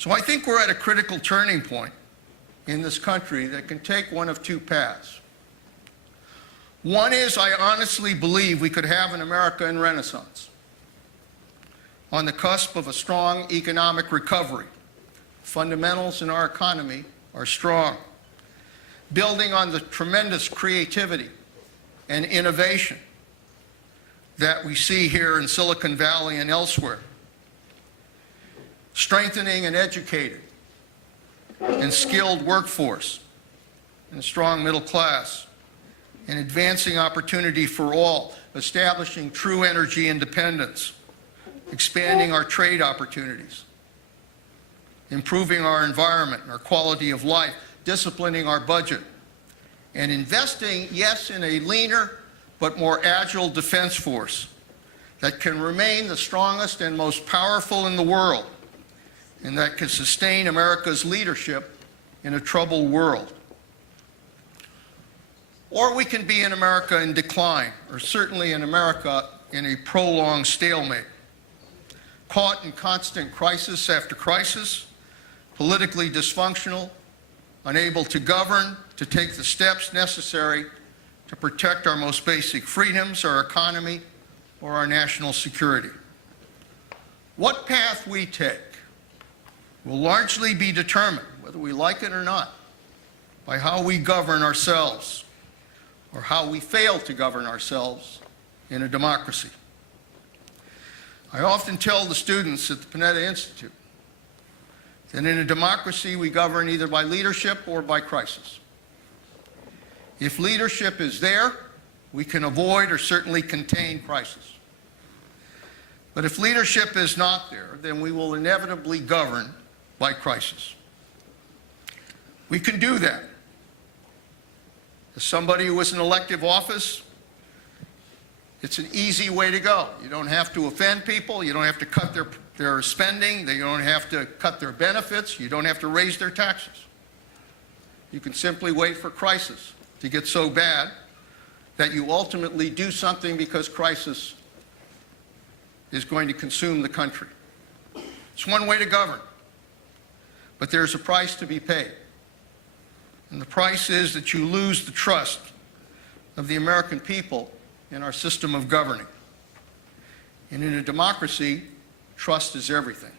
So I think we're at a critical turning point in this country that can take one of two paths. One is, I honestly believe we could have an America in Renaissance, on the cusp of a strong economic recovery. Fundamentals in our economy are strong, building on the tremendous creativity and innovation that we see here in Silicon Valley and elsewhere, strengthening an educated and skilled workforce and a strong middle class, and advancing opportunity for all, establishing true energy independence, expanding our trade opportunities, improving our environment and our quality of life, disciplining our budget, and investing, yes, in a leaner but more agile defense force that can remain the strongest and most powerful in the world, and that can sustain America's leadership in a troubled world. Or we can be an America in decline, or certainly an America in a prolonged stalemate, caught in constant crisis after crisis, politically dysfunctional, unable to govern, to take the steps necessary to protect our most basic freedoms, our economy, or our national security. What path we take will largely be determined, whether we like it or not, by how we govern ourselves, or how we fail to govern ourselves in a democracy. I often tell the students at the Panetta Institute that in a democracy we govern either by leadership or by crisis. If leadership is there, we can avoid or certainly contain crisis. But if leadership is not there, then we will inevitably govern by crisis. We can do that. As somebody who was in elective office, it's an easy way to go. You don't have to offend people. You don't have to cut their spending. You don't have to cut their benefits. You don't have to raise their taxes. You can simply wait for crisis to get so bad that you ultimately do something because crisis is going to consume the country. It's one way to govern. But there's a price to be paid. And the price is that you lose the trust of the American people in our system of governing. And in a democracy, trust is everything.